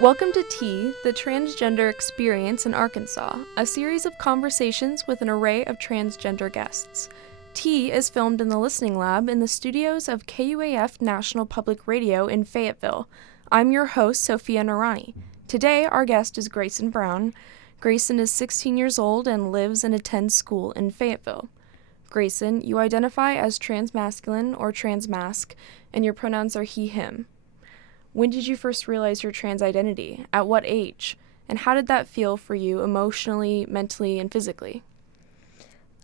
Welcome to T, the Transgender Experience in Arkansas, a series of conversations with an array of transgender guests. T is filmed in the Listening Lab in the studios of KUAF National Public Radio in Fayetteville. I'm your host, Sophia Narani. Today, our guest is Grayson Brown. Grayson is 16 years old and lives and attends school in Fayetteville. Grayson, you identify as transmasculine or transmasc, and your pronouns are he, him. When did you first realize your trans identity? At what age? And how did that feel for you emotionally, mentally, and physically?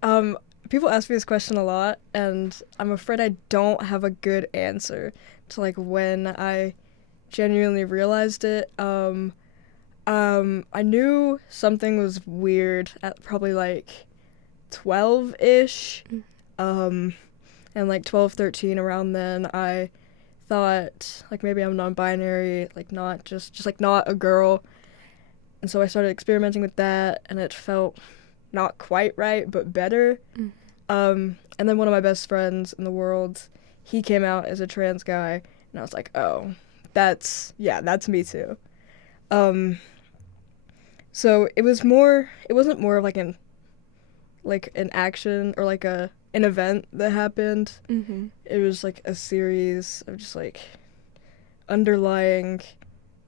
People ask me this question a lot, and I'm afraid I don't have a good answer to when I genuinely realized it. I knew something was weird at probably 12-ish, and 12, 13, around then. I thought maybe I'm non-binary, not just not a girl, and so I started experimenting with that, and it felt not quite right, but better. And then one of my best friends in the world, he came out as a trans guy, and I was like, oh, that's me too. So it wasn't more of an action or an event that happened. Mm-hmm. It was a series of just underlying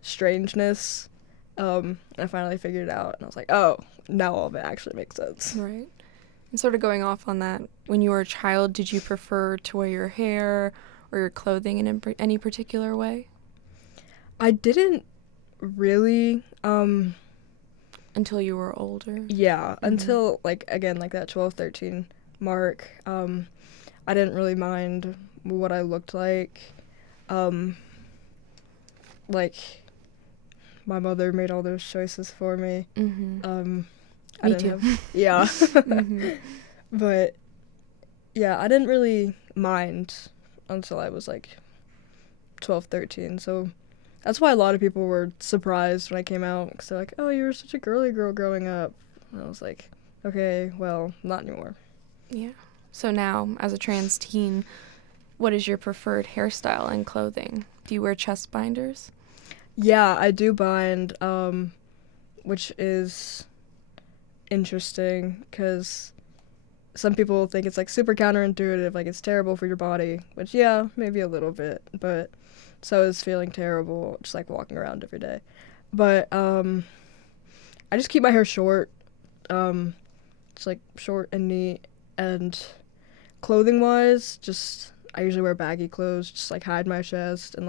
strangeness. And I finally figured it out, and I was like, oh, now all of it actually makes sense. Right. And sort of going off on that, when you were a child, did you prefer to wear your hair or your clothing in any particular way? I didn't really, Until you were older? yeah, until, again, that 12, 13 mark. I didn't really mind what I looked like. My mother made all those choices for me. Mm-hmm. I Me didn't too. have, yeah. Mm-hmm. But, yeah, I didn't really mind until I was 12, 13. So that's why a lot of people were surprised when I came out, because they're like, oh, you were such a girly girl growing up. And I was like, okay, well, not anymore. Yeah. So now, as a trans teen, what is your preferred hairstyle and clothing? Do you wear chest binders? Yeah, I do bind, which is interesting, because some people think it's super counterintuitive, it's terrible for your body, which, yeah, maybe a little bit, but so is feeling terrible just walking around every day. But I just keep my hair short, just short and neat, and clothing wise, just I usually wear baggy clothes, just hide my chest and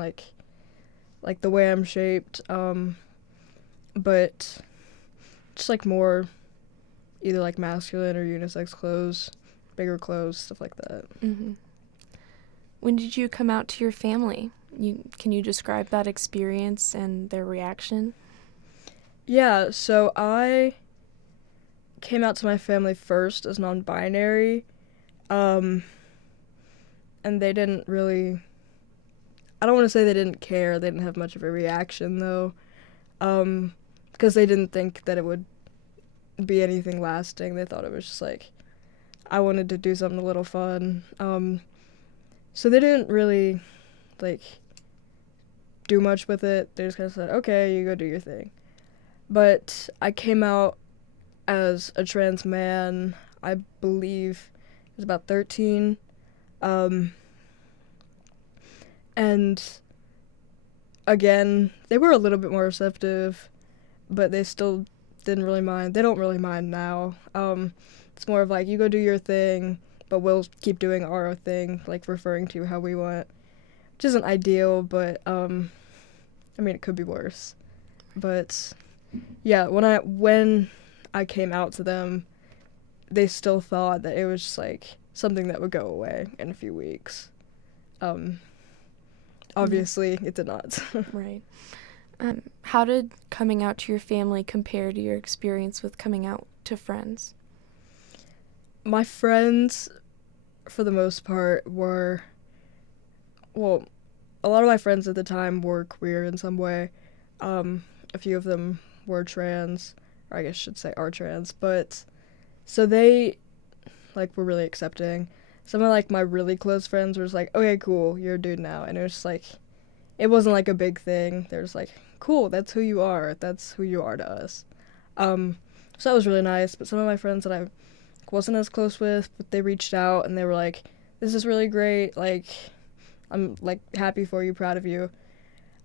the way I'm shaped, but just more either masculine or unisex clothes, bigger clothes, stuff like that. Mm-hmm. When did you come out to your family? Can you describe that experience and their reaction? Yeah, so I came out to my family first as non-binary, and they didn't really, I don't want to say they didn't care, they didn't have much of a reaction though, because they didn't think that it would be anything lasting. They thought it was just I wanted to do something a little fun, so they didn't really do much with it. They just kind of said, okay, you go do your thing. But I came out as a trans man, I believe it was about 13, and again, they were a little bit more receptive, but they still didn't really mind. They don't really mind now. It's more of you go do your thing, but we'll keep doing our thing, referring to how we want, which isn't ideal, but it could be worse. But yeah, when I came out to them, they still thought that it was just something that would go away in a few weeks. Obviously, it did not. Right. How did coming out to your family compare to your experience with coming out to friends? My friends, for the most part, were, well, a lot of my friends at the time were queer in some way. A few of them were trans, or I guess I should say are trans, but so they were really accepting. Some of my really close friends were just okay, cool, you're a dude now, and it was just it wasn't a big thing. They're just cool, that's who you are. That's who you are to us. So that was really nice. But some of my friends that I wasn't as close with, but they reached out and they were like, "This is really great. Like, I'm like happy for you, proud of you."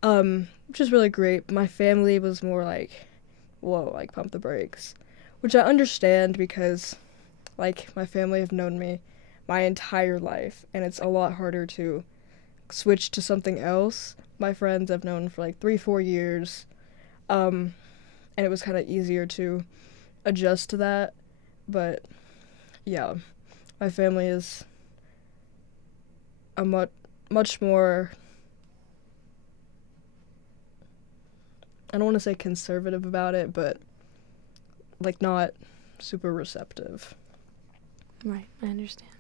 Which is really great. My family was more like, "Whoa, like pump the brakes," which I understand because like my family have known me my entire life, and it's a lot harder to switch to something else. My friends I've known for like 3-4 years, and it was kind of easier to adjust to that. But yeah, my family is a much more, I don't want to say conservative about it, but like not super receptive. Right, I understand.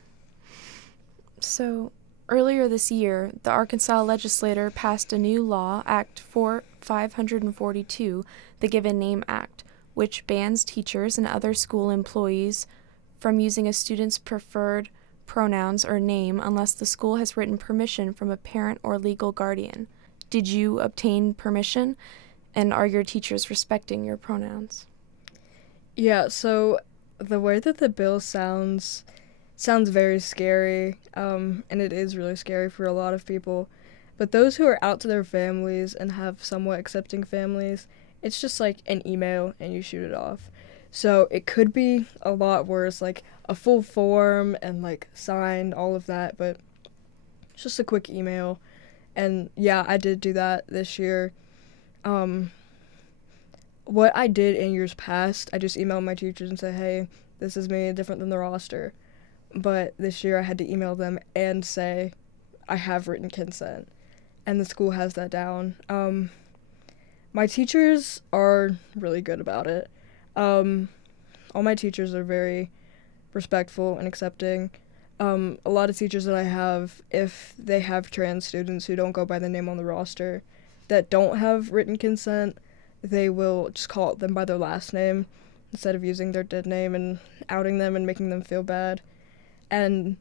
So, earlier this year, the Arkansas legislature passed a new law, Act 542, the Given Name Act, which bans teachers and other school employees from using a student's preferred pronouns or name unless the school has written permission from a parent or legal guardian. Did you obtain permission, and are your teachers respecting your pronouns? Yeah, so the way that the bill sounds very scary, and it is really scary for a lot of people. But those who are out to their families and have somewhat accepting families, it's just like an email and you shoot it off. So it could be a lot worse, like a full form and like signed, all of that, but it's just a quick email. And yeah, I did do that this year. Um, what I did in years past, I just emailed my teachers and said, "Hey, this is me, different than the roster." But this year I had to email them and say I have written consent, and the school has that down. My teachers are really good about it. All my teachers are very respectful and accepting. A lot of teachers that I have, if they have trans students who don't go by the name on the roster that don't have written consent, they will just call them by their last name instead of using their dead name and outing them and making them feel bad. And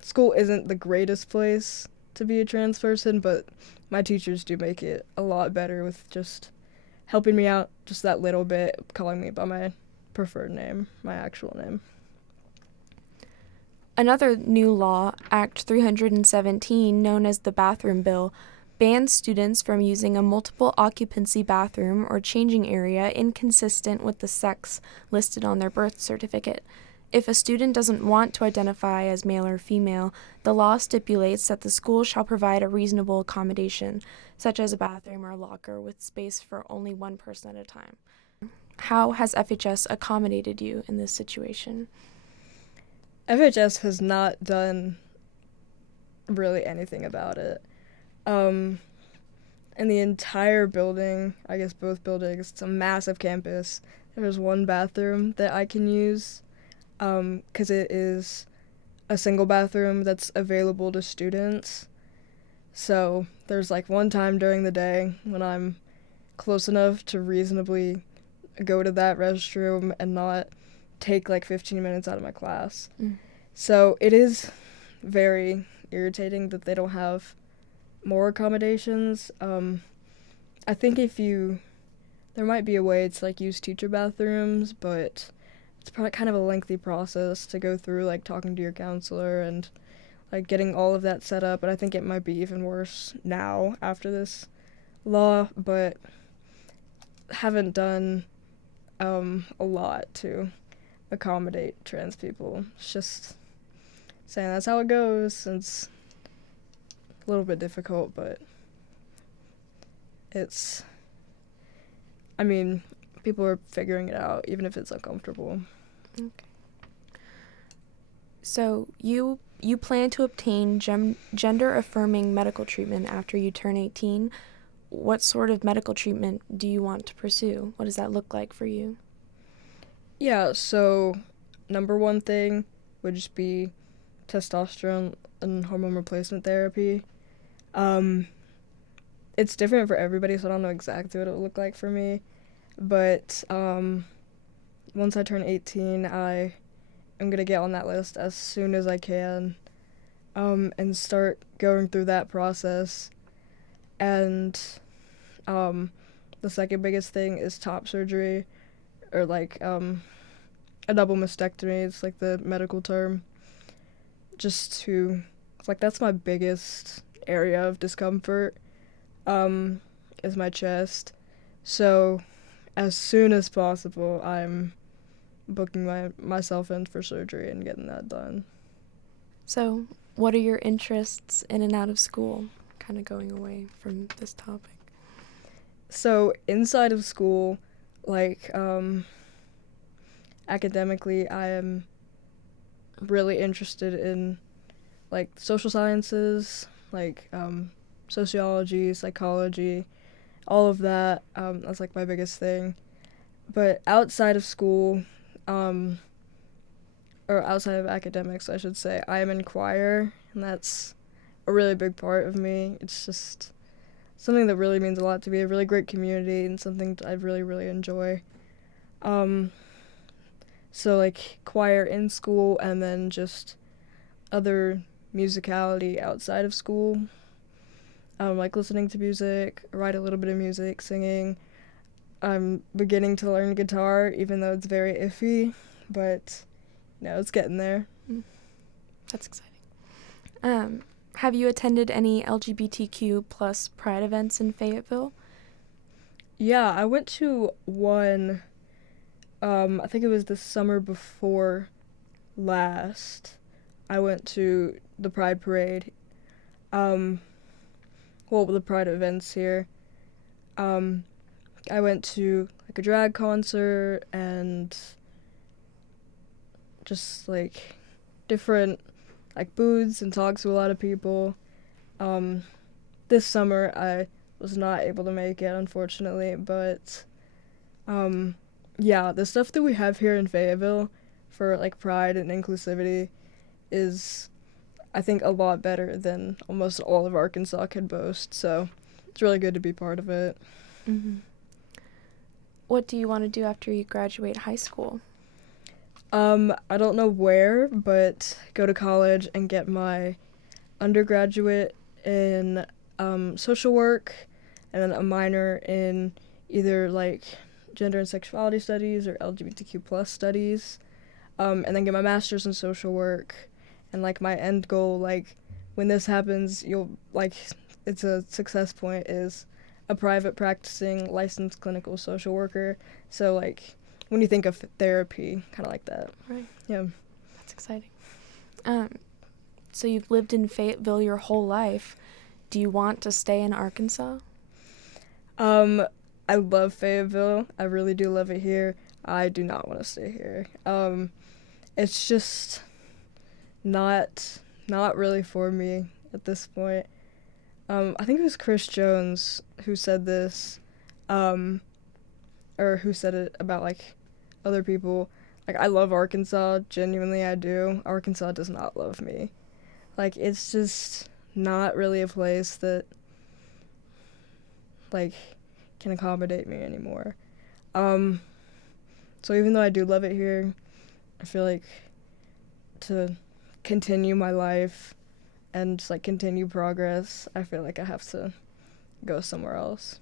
school isn't the greatest place to be a trans person, but my teachers do make it a lot better with just helping me out just that little bit, calling me by my preferred name, my actual name. Another new law, Act 317, known as the Bathroom Bill, bans students from using a multiple occupancy bathroom or changing area inconsistent with the sex listed on their birth certificate. If a student doesn't want to identify as male or female, the law stipulates that the school shall provide a reasonable accommodation, such as a bathroom or a locker with space for only one person at a time. How has FHS accommodated you in this situation? FHS has not done really anything about it. In the entire building, I guess both buildings, it's a massive campus. There's one bathroom that I can use, because it is a single bathroom that's available to students. So there's like one time during the day when I'm close enough to reasonably go to that restroom and not take like 15 minutes out of my class. So it is very irritating that they don't have more accommodations. I think there might be a way to like use teacher bathrooms, but it's probably kind of a lengthy process to go through, like talking to your counselor and like getting all of that set up. And I think it might be even worse now after this law, but haven't done a lot to accommodate trans people. It's just saying that's how it goes. It's a little bit difficult, but people are figuring it out, even if it's uncomfortable. Okay. So you plan to obtain gender-affirming medical treatment after you turn 18. What sort of medical treatment do you want to pursue? What does that look like for you? Yeah, so number one thing would just be testosterone and hormone replacement therapy. It's different for everybody, so I don't know exactly what it would look like for me. But once I turn 18, I am going to get on that list as soon as I can, and start going through that process. And The second biggest thing is top surgery, or like a double mastectomy. It's like the medical term. It's like that's my biggest area of discomfort, is my chest. So as soon as possible, I'm booking myself in for surgery and getting that done. So, what are your interests in and out of school? Kind of going away from this topic. So inside of school, like academically, I am really interested in like social sciences, like sociology, psychology, all of that. That's like my biggest thing. But outside of school, or outside of academics, I should say, I am in choir, and that's a really big part of me. It's just something that really means a lot to me, a really great community, and something that I really, really enjoy. So, like, choir in school, and then just other musicality outside of school. Like listening to music, write a little bit of music, singing. I'm beginning to learn guitar, even though it's very iffy, but, it's getting there. That's exciting. Have you attended any LGBTQ plus pride events in Fayetteville? Yeah, I went to one, I think it was the summer before last. I went to the Pride Parade, the Pride events here. I went to, like, a drag concert and just, like, different, like, booths and talks with a lot of people. This summer I was not able to make it, unfortunately, but, the stuff that we have here in Fayetteville for, like, pride and inclusivity is, I think, a lot better than almost all of Arkansas could boast, so it's really good to be part of it. Mm-hmm. What do you want to do after you graduate high school? I don't know where, but go to college and get my undergraduate in social work, and then a minor in either, like, gender and sexuality studies or LGBTQ plus studies, and then get my master's in social work. And, like, my end goal, like, when this happens, it's a success point, is a private practicing licensed clinical social worker. So, like, when you think of therapy, kind of like that. Right. Yeah. That's exciting. So you've lived in Fayetteville your whole life. Do you want to stay in Arkansas? I love Fayetteville. I really do love it here. I do not want to stay here. It's just not really for me at this point. I think it was Chris Jones who said this, or who said it about, like, other people. Like, I love Arkansas, genuinely I do. Arkansas does not love me. Like, it's just not really a place that, like, can accommodate me anymore. So even though I do love it here, I feel like to continue my life and just, like, continue progress, I feel like I have to go somewhere else.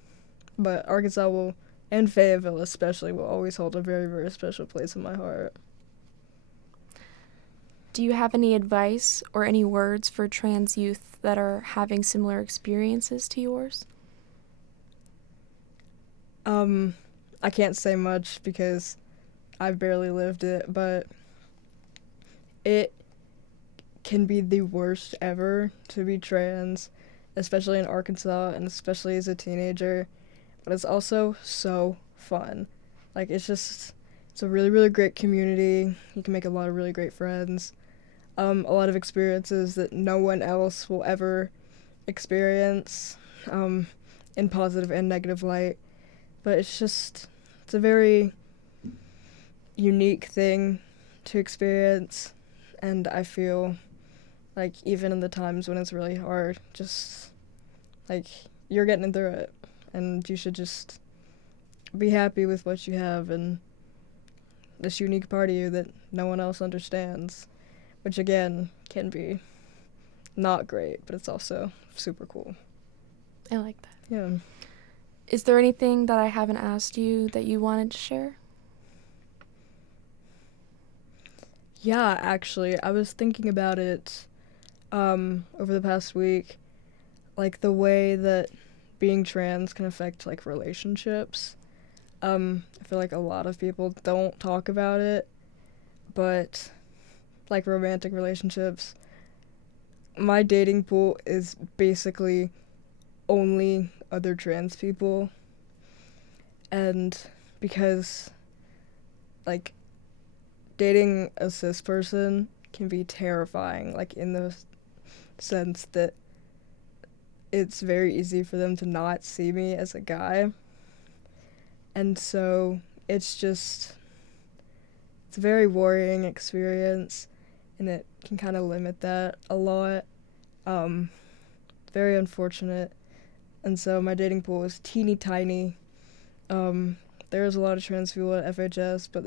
But Arkansas and Fayetteville especially, will always hold a very, very special place in my heart. Do you have any advice or any words for trans youth that are having similar experiences to yours? I can't say much because I've barely lived it, but it can be the worst ever to be trans, especially in Arkansas and especially as a teenager. But it's also so fun. Like, it's a really, really great community. You can make a lot of really great friends. A lot of experiences that no one else will ever experience, in positive and negative light. But it's a very unique thing to experience, and I feel like even in the times when it's really hard, just, like, you're getting through it, and you should just be happy with what you have and this unique part of you that no one else understands, which, again, can be not great, but it's also super cool. I like that. Yeah. Is there anything that I haven't asked you that you wanted to share? Yeah, actually, I was thinking about it over the past week, like the way that being trans can affect like relationships. I feel like a lot of people don't talk about it, but like romantic relationships, my dating pool is basically only other trans people, and because like dating a cis person can be terrifying, like in the sense that it's very easy for them to not see me as a guy. And so it's a very worrying experience, and it can kind of limit that a lot. Um, Very unfortunate. And so my dating pool is teeny tiny. There's a lot of trans people at FHS, but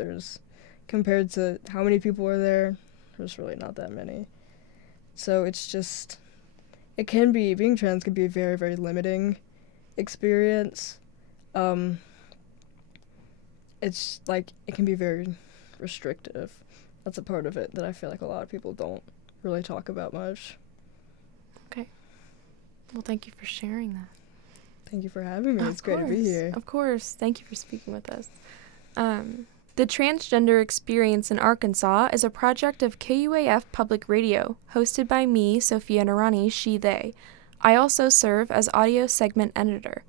compared to how many people are there's really not that many. So being trans can be a very, very limiting experience. It's like, it can be very restrictive. That's a part of it that I feel like a lot of people don't really talk about much. Okay. Well, thank you for sharing that. Thank you for having me. It's great to be here. Of course. Thank you for speaking with us. The Transgender Experience in Arkansas is a project of KUAF Public Radio, hosted by me, Sophia Narani, she, they. I also serve as audio segment editor.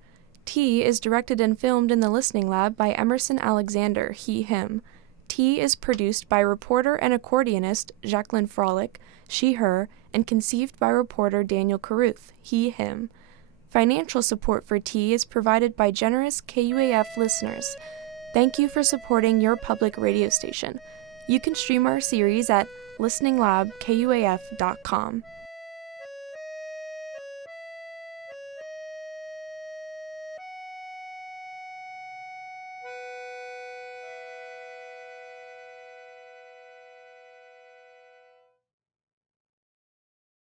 T is directed and filmed in the Listening Lab by Emerson Alexander, he, him. T is produced by reporter and accordionist Jacqueline Frolick, she, her, and conceived by reporter Daniel Caruth, he, him. Financial support for T is provided by generous KUAF listeners. Thank you for supporting your public radio station. You can stream our series at listeninglabkuaf.com.